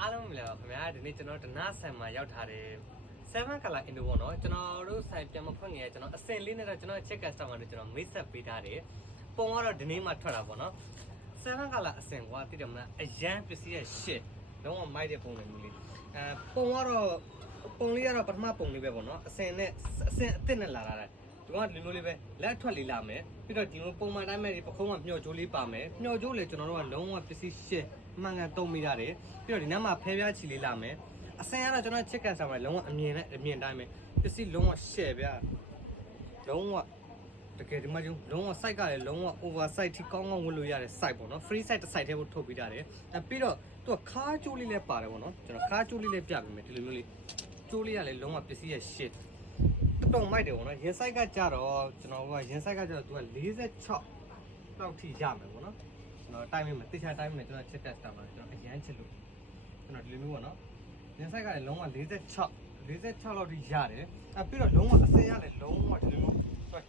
အားလုံးမလဲပါခင်ဗျာဒီနေ့ကျွန်တော်တနာဆိုင်မှာရောက်ထားတယ်7 color indo ပေါ့နော်ကျွန်တော်တို့ဆိုင်ပြန်မဖွင့်နေရကျွန်တော်အစင်လေးနဲ့တော့ကျွန်တော် check customer တွေကျွန်တော်မိတ်ဆက်ပေးထားတယ်ပုံကတော့ဒီနေ့မှထွက်တာပေါ့နော်7 color အစင်ကွာတိတယ်မလားအရန်ပစ္စည်းရဲ့ shit လုံးဝမိုက်တဲ့ပုံစံမျိုးလေးပုံကတော့ပုံလေးကတော့ပထမပုံလေးပဲပေါ့နော်အစင်နဲ့အစင်အစ်စ်နဲ့လာတာဒီကဒီလိုလေးပဲလက်ထွက်လေးလာမယ်ပြီးတော့ဒီလိုပုံမှန်တိုင်းမဲ့ဒီပခုံးကမျှော်ကြိုးလေးပါမယ်မျှော်ကြိုးလေကျွန်တော်တို့ကလုံးဝပစ္စည်း shit မှန်ကန်သုံးမိရတယ်ပြီးတော့ဒီနားမှာဖဲပြားချီလေးလာမယ်အစင်ကတော့ကျွန်တော်ချစ်ကန်ဆောင်မှာလုံးဝအမြင်နဲ့အမြင်တိုင်းပဲပစ္စည်းလုံးဝ share ဗျာလုံးဝတကယ်ဒီမှာကျုံလုံးဝ site ကလည်းလုံးဝ over site ထိကောင်းကောင်းဝင်လို့ရတဲ့ site ပေါ့နော် free site တစ် site တည်းကိုထုတ်ပေးထားတယ်ပြီးတော့သူကခါးကျိုးလေးလည်းပါတယ်ပေါ့နော်ကျွန်တော်ခါးကျိုးလေးလည်းပြပေးမယ်ဒီလိုမျိုးလေးကျိုးလေးကလည်းလုံးဝပစ္စည်းရဲ့ shit တော်တော်မိုက်တယ်ပေါ့နော်ရင် site ကကြတော့ကျွန်တော်ကရင် site ကကြတော့သူက46လောက်ထိရမယ်ပေါ့နော်ကျွန်တော်တိုင်းမယ်တေချာတိုင်းမယ်ကျွန်တော်ချစ်ကန်စတာမှာကျွန်တော်အရန်ချစ်လို့ကျွန်တော်ဒီလိုမျိုးပေါ့နော်ရင် site ကလည်းလုံးဝ46လောက်ထိရတယ်ပြီးတော့လုံးဝအစင်ရလည်းလုံးဝဒီလိုမျိုး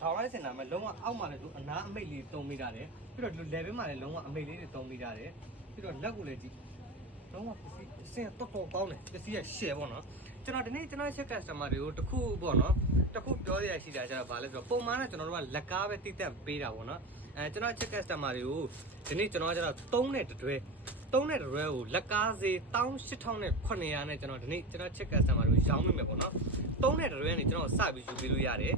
ထောင်လိုက်စင်တာမဲ့လုံးဝအောက်မှာလည်းသူအနာအမိတ်လေးတုံးမိတာတယ်ပြီးတော့ဒီ level မှာလည်းလုံးဝအမိတ်လေးတွေတုံးမိတာတယ်ပြီးတော့လက်ကိုလည်းကြည့်လုံးဝပစ္စည်းအစင်တော်တော်ကောင်းတယ်ပစ္စည်းရဲ့ share ပေါ့နော်ကျွန်တော်ဒီနေ့ကျွန်တော်ချက် customer တွေကိုတခုပေါ့နော်တခုပြောရရှိတာကျတော့ဗာလဲဆိုတော့ပုံမှန်ကကျွန်တော်တို့ကလက်ကားပဲတိတက်ပေးတာပေါ့နော်ကျွန်တော်ချက် customer တွေကိုဒီနေ့ကျွန်တော်ကကျတော့3နဲ့တွဲကိုလက်ကားစေး18900နဲ့ကျွန်တော်ဒီနေ့ကျွန်တော်ချက် customer တွေကိုရောင်းမိမယ်ပေါ့နော်3နဲ့တွဲကနေကျွန်တော်စပြီးယူပေးလို့ရတယ်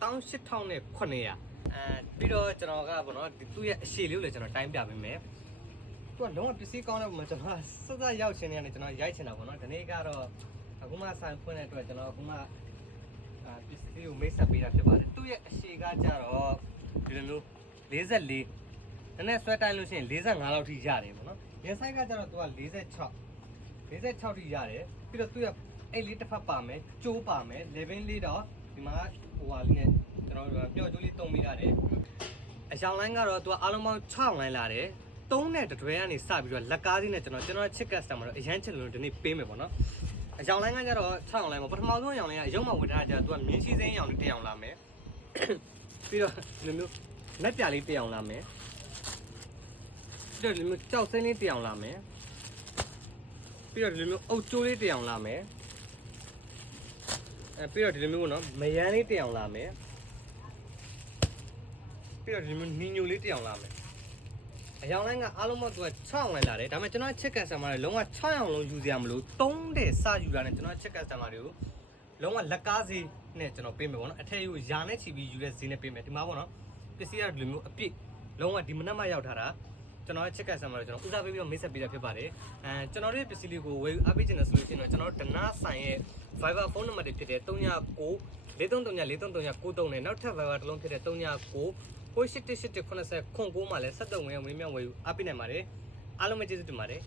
18900ပြီးတော့ကျွန်တော်ကပေါ့နော်သူ့ရဲ့အရှိလေးကိုလည်းကျွန်တော်တိုင်းပြပေးမယ်သူကလုံးဝပစ္စည်းကောင်းတဲ့ပုံမှာကျွန်တော်စစရောက်ချင်နေတယ်ကျွန်တော်ရိုက်ချင်တာပေါ့နော်ဒီနေ့ကတော့အခုမှဆိုင်ဖွင့်တဲ့အတွက်ကျွန်တော်အခုမှပစ္စည်းကိုမိတ်ဆက်ပေးတာဖြစ်ပါတယ်သူ့ရဲ့အရှိကကြတော့ဒီလိုမျိုး44နည်းနည်းဆွဲတိုင်းလို့ရှိရင်45လောက်ထိရတယ်ပေါ့နော်ရင်ဆိုင်ကကြတော့သူက46ထိရတယ်ပြီးတော့သူ့ရဲ့အဲ့လေးတစ်ဖက်ပါမယ်ကျိုးပါမယ်11လေးတော့ဒီမှာဟိုဟာလေးနဲ့ကျွန်တော်တို့ပျော့ကျိုးလေးတုံးမိရတယ်အရောင်လိုင်းကတော့သူကအားလုံးပေါင်း6လိုင်းလာတယ်3နဲ့တွဲကနေစပြီးတော့လက်ကားစီးနဲ့ကျွန်တော်ချစ်ကတ်စတမာတော့အရန်ချစ်လို့ဒီနေ့ပေးမယ်ပေါ့နော်အရောင်လိုင်းကကြတော့6လိုင်းပေါ့ပထမဆုံးအရောင်လိုင်းကရုံမှာဝင်ထားကြတော့သူကမြင်းရှိစိမ်းအရောင်လေးတစ်အောင်လာမယ်ပြီးတော့ဒီလိုမျိုးလက်ပြလေးတစ်အောင်လာမယ်ပြီးတော့ဒီလိုမျိုးကြောက်စိမ်းလေးတစ်အောင်လာမယ်ပြီးတော့ဒီလိုမျိုးအုတ်ကျိုးလေးတစ်အောင်လာမယ်ပြီးတော့ဒီလိုမျိုးပေါ့နော်မယန်းလေးတစ်အောင်လာမယ်ပြီးတော့ဒီလိုမျိုးနီညိုလေးတစ်အောင်လာမယ်အရောင်လိုင်းကအားလုံးမသူက6လိုင်းလာတယ်ဒါပေမဲ့ကျွန်တော်ချစ်ကန်စတမာတွေလုံးဝ6အောင်လုံးယူစရာမလို3တဲ့စယူတာနဲ့ကျွန်တော်ချစ်ကန်စတမာတွေကိုလုံးဝလက်ကားစီနဲ့ကျွန်တော်ပေးမယ်ပေါ့နော်အထက်ကိုယာနဲ့ချီပြီးယူတဲ့ဈေးနဲ့ပေးမယ်ဒီမှာပေါ့နော်ပစ္စည်းကတော့ဒီလိုမျိုးအပြည့်လုံးဝဒီမနက်မှရောက်ထားတာကျွန်တော်ချစ်ကန်စတမာတွေကျွန်တော်ဦးစားပေးပြီးတော့မိတ်ဆက်ပေးတာဖြစ်ပါတယ်ကျွန်တော်တို့ရဲ့ပစ္စည်းလေးကိုဝယ်အားပေးချင်တယ်ဆိုလို့ရှိရင်တော့ကျွန်တော်တို့ဒနာဆိုင်ရဲ့ Viber ဖုန်းနံပါတ်တွေဖြစ်တဲ့39 4339 နဲ့နောက်ထပ် Viber တစ်လုံးဖြစ်တဲ့39 988880 ခွန်9မှာလည်းဆက်သွယ်ဝင်ဝေးမြောက်ဝေးအားပေးနိုင်ပါတယ်အားလုံးပဲကျေးဇူးတင်ပါတယ်